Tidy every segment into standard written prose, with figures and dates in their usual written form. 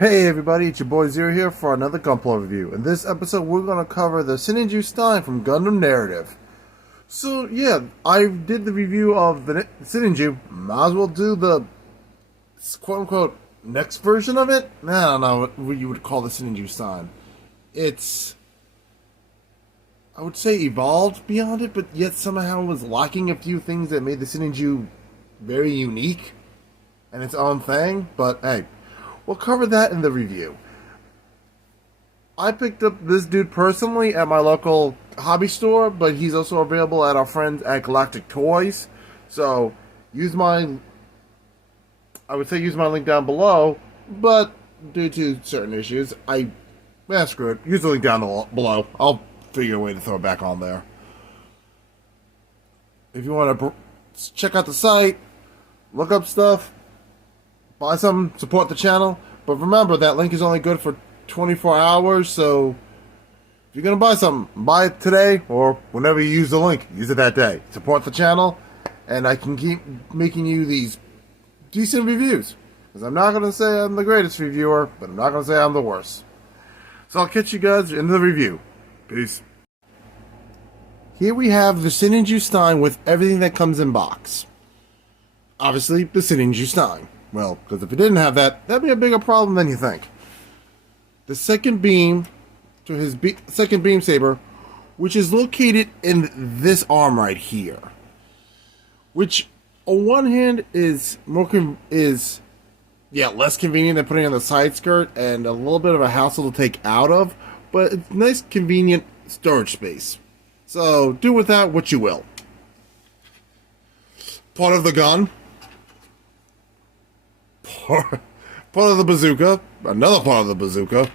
Hey everybody, it's your boy Zero here for another Gunpla review. In this episode, we're going to cover the Sinanju Stein from Gundam Narrative. So yeah, I did the review of the Sinanju. Might as well do the quote-unquote next version of it? I don't know what you would call the Sinanju Stein. It's, I would say, evolved beyond it, but yet somehow was lacking a few things that made the Sinanju very unique and its own thing. But hey, we'll cover that in the review. I picked up this dude personally at my local hobby store, but he's also available at our friends at Galactic Toys. So use my link down below, but due to certain issues, screw it. Use the link down below. I'll figure a way to throw it back on there. If you want to check out the site, look up stuff, buy some, support the channel. But remember, that link is only good for 24 hours, so if you're going to buy something, buy it today or whenever you use the link. Use it that day. Support the channel, and I can keep making you these decent reviews. Because I'm not going to say I'm the greatest reviewer, but I'm not going to say I'm the worst. So I'll catch you guys in the review. Peace. Here we have the Sinanju Stein with everything that comes in box. Obviously, the Sinanju Stein. Well, because if you didn't have that, that'd be a bigger problem than you think. The second beam to his second beam saber, which is located in this arm right here, which on one hand is less convenient than putting on the side skirt and a little bit of a hassle to take out of, but it's nice, convenient storage space. So do with that what you will. Part of the gun. Part of the bazooka, another part of the bazooka,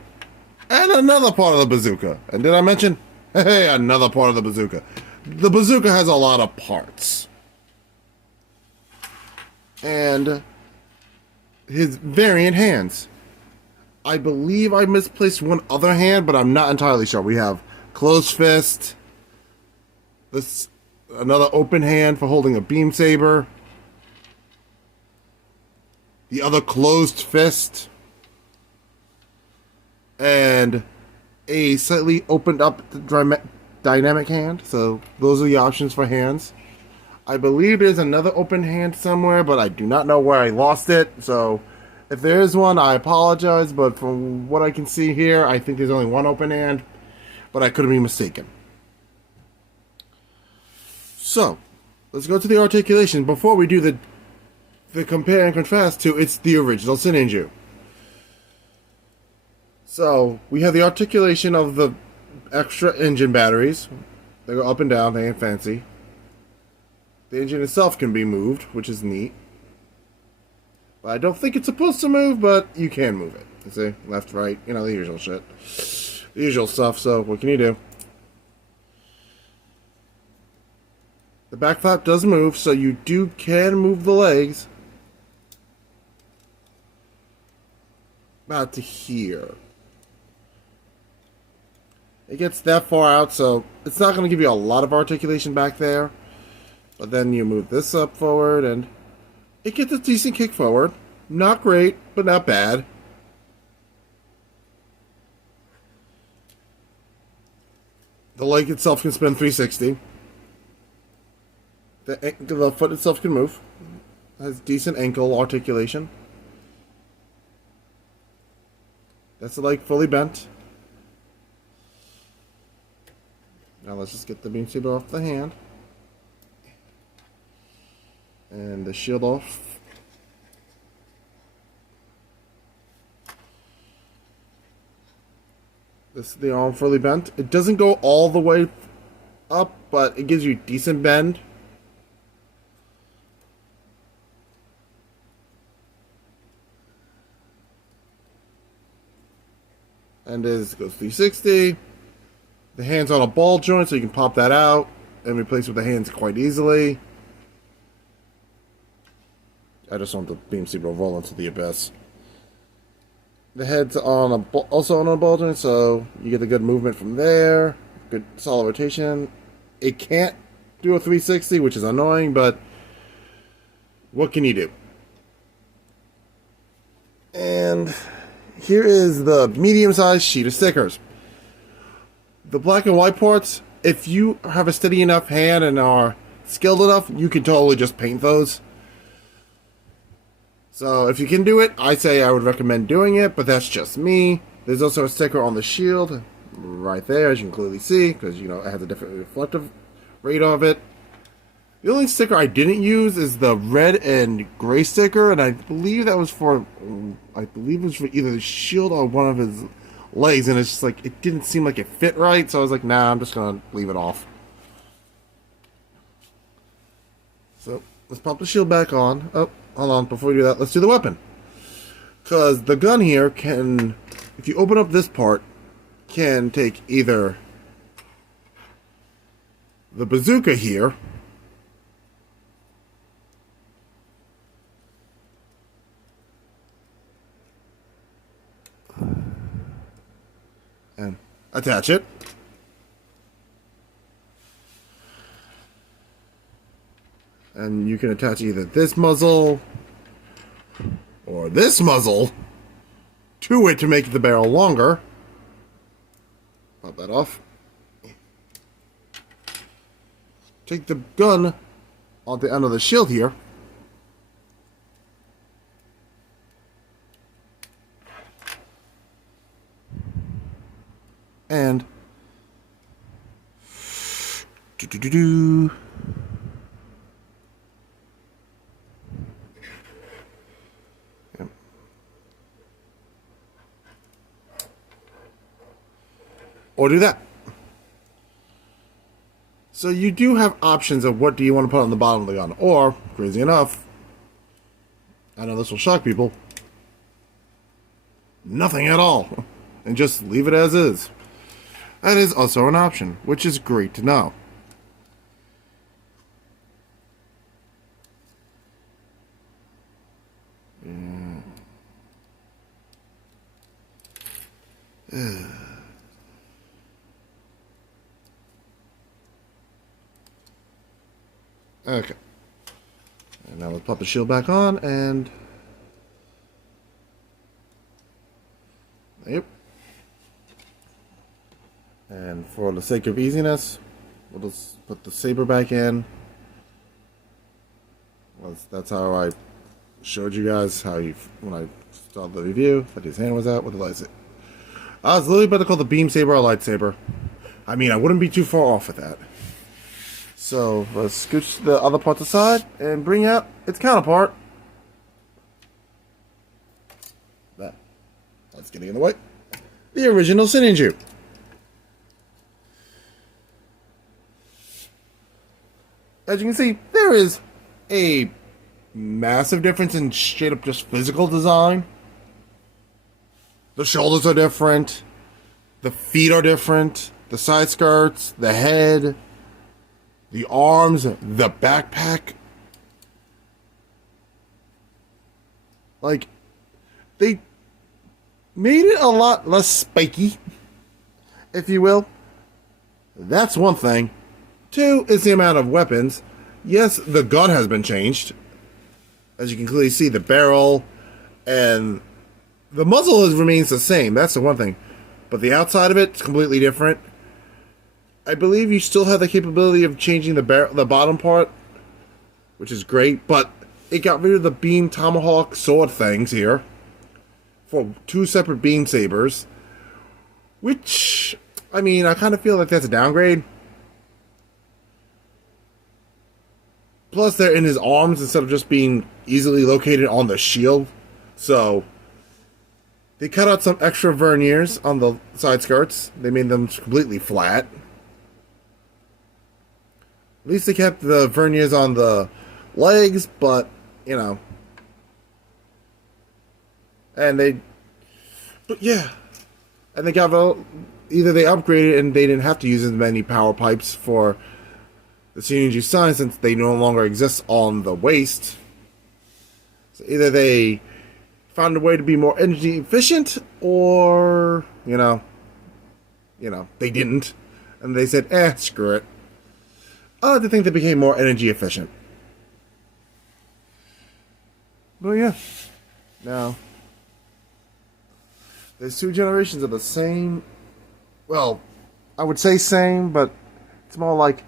and another part of the bazooka. And did I mention? Hey, another part of the bazooka. The bazooka has a lot of parts. And his variant hands. I believe I misplaced one other hand, but I'm not entirely sure. We have closed fist, another open hand for holding a beam saber, the other closed fist, and a slightly opened up dynamic hand. So those are the options for hands. I believe there's another open hand somewhere, but I do not know where I lost it. So if there is one, I apologize. But from what I can see here, I think there's only one open hand, but I could be mistaken. So let's go to the articulation before we do the compare and contrast to it's the original Sinanju. So we have the articulation of the extra engine batteries. They go up and down, they ain't fancy. The engine itself can be moved, which is neat. But I don't think it's supposed to move, but you can move it. You see? Left, right, you know, the usual shit. The usual stuff, so what can you do? The back flap does move, so you can move the legs. About to here. It gets that far out, so it's not going to give you a lot of articulation back there. But then you move this up forward, and it gets a decent kick forward. Not great, but not bad. The leg itself can spin 360. The foot itself can move. Has decent ankle articulation. That's the leg fully bent. Now let's just get the beam saber off the hand. And the shield off. This is the arm fully bent. It doesn't go all the way up, but it gives you decent bend. And this goes 360. The hand's on a ball joint, so you can pop that out and replace with the hands quite easily. I just want the beam saber roll into the abyss. The head's on also on a ball joint, so you get a good movement from there. Good solid rotation. It can't do a 360, which is annoying, but what can you do? And here is the medium-sized sheet of stickers. The black and white parts, if you have a steady enough hand and are skilled enough, you can totally just paint those. So if you can do it, I say I would recommend doing it, but that's just me. There's also a sticker on the shield right there, as you can clearly see, because, you know, it has a different reflective rate of it. The only sticker I didn't use is the red and gray sticker, and I believe that was for, either the shield or one of his legs, and it's just like, it didn't seem like it fit right, so I was like, nah, I'm just gonna leave it off. So, let's pop the shield back on. Oh, hold on, before we do that, let's do the weapon. Because the gun here can, if you open up this part, can take either the bazooka here, and attach it. And you can attach either this muzzle or this muzzle to it to make the barrel longer. Pop that off. Take the gun on the end of the shield here. And Yep. Or do that. So you do have options of what do you want to put on the bottom of the gun. Or, crazy enough, I know this will shock people, nothing at all. And just leave it as is. That is also an option, which is great to know. Okay. And now let's pop the shield back on and... Yep. And for the sake of easiness, we'll just put the saber back in. Well, that's how I showed you guys when I started the review, that his hand was out with the lightsaber. I was literally about to call the beam saber a lightsaber. I mean, I wouldn't be too far off with that. So let's scooch the other parts aside and bring out its counterpart. That's getting in the way. The original Sinanju. As you can see, there is a massive difference in straight up just physical design. The shoulders are different. The feet are different. The side skirts, the head, the arms, the backpack. Like, they made it a lot less spiky, if you will. That's one thing. Two is the amount of weapons. Yes, the gun has been changed. As you can clearly see, the barrel and the muzzle remains the same. That's the one thing. But the outside of it is completely different. I believe you still have the capability of changing the bottom part, which is great. But it got rid of the beam tomahawk sword things here for two separate beam sabers. Which, I mean, I kind of feel like that's a downgrade. Plus, they're in his arms instead of just being easily located on the shield. So, they cut out some extra verniers on the side skirts. They made them completely flat. At least they kept the verniers on the legs, but, you know. But yeah. And they got, either they upgraded and they didn't have to use as many power pipes for the Sinanju Stein since they no longer exist on the waist. So either they found a way to be more energy efficient, or, you know, they didn't. And they said, screw it. I like to think they became more energy efficient. But yeah. Now, There's two generations of the same. Well, I would say same, but it's more like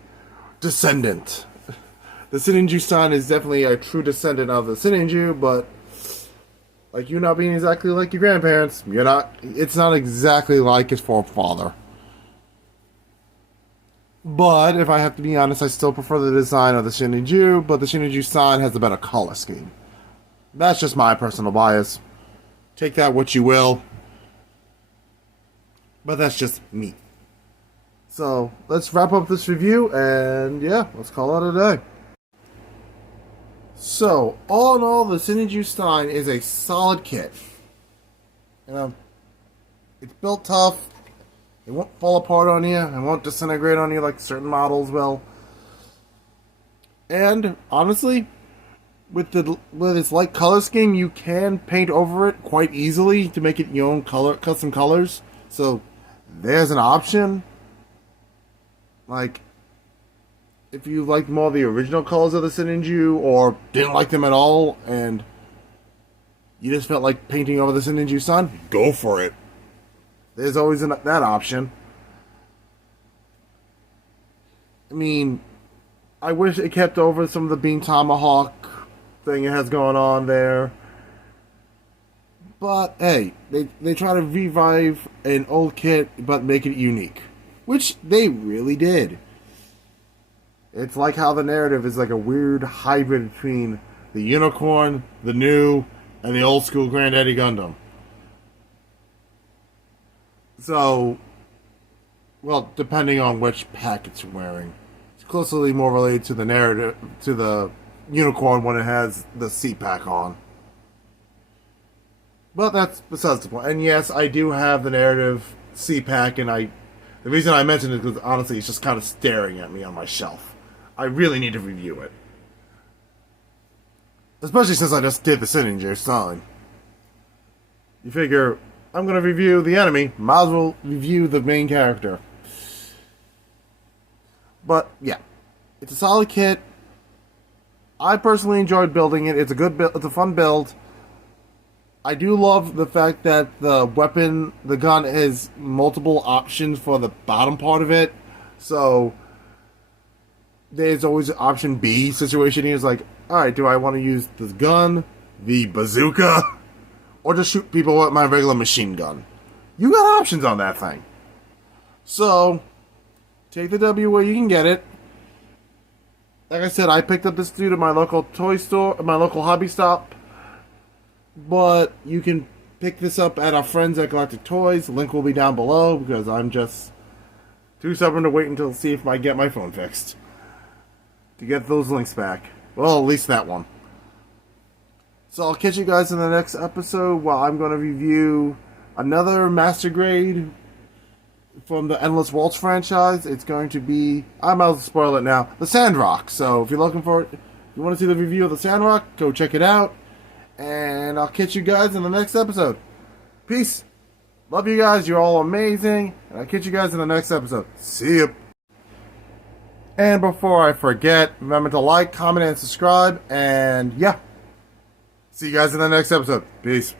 descendant. The Sinanju Stein is definitely a true descendant of the Sinanju, but like you not being exactly like your grandparents, you're not. It's not exactly like his forefather. But if I have to be honest, I still prefer the design of the Sinanju, but the Sinanju Stein has a better color scheme. That's just my personal bias. Take that what you will. But that's just me. So, let's wrap up this review, and yeah, let's call it a day. So, all in all, the Sinanju Stein is a solid kit. You know, it's built tough. It won't fall apart on you. It won't disintegrate on you like certain models will. And, honestly, with its light color scheme, you can paint over it quite easily to make it your own custom colors. So, there's an option. Like, if you like more of the original colors of the Sinanju, or didn't like them at all, and you just felt like painting over the Sinanju Stein, go for it. There's always that option. I mean, I wish it kept over some of the Beam Tomahawk thing it has going on there. But, hey, they try to revive an old kit, but make it unique. Which they really did. It's like how the narrative is like a weird hybrid between the Unicorn, the new, and the old school Granddaddy Gundam. So, well, depending on which pack it's wearing. It's closely more related to the narrative, to the Unicorn when it has the C-pack on. But that's besides the point. And yes, I do have the narrative C-pack, and the reason I mentioned it is because honestly, it's just kind of staring at me on my shelf. I really need to review it. Especially since I just did the Sinanju Stein. You figure, I'm going to review the enemy, might as well review the main character. But, yeah. It's a solid kit. I personally enjoyed building it. It's a good build. It's a fun build. I do love the fact that the weapon, the gun, has multiple options for the bottom part of it. So, there's always an option B situation here. It's like, alright, do I want to use this gun, the bazooka, or just shoot people with my regular machine gun? You got options on that thing. So, take the W where you can get it. Like I said, I picked up this dude at my local toy store, my local hobby stop. But you can pick this up at our friends at Galactic Toys. The link will be down below because I'm just too stubborn to wait until see if I get my phone fixed to get those links back. Well, at least that one. So I'll catch you guys in the next episode while I'm going to review another Master Grade from the Endless Waltz franchise. It's going to be, I might as well spoil it now, the Sandrock. So if you're looking for it, if you want to see the review of the Sandrock, go check it out. And I'll catch you guys in the next episode. Peace. Love you guys. You're all amazing. And I'll catch you guys in the next episode. See ya. And before I forget, remember to like, comment, and subscribe. And yeah. See you guys in the next episode. Peace.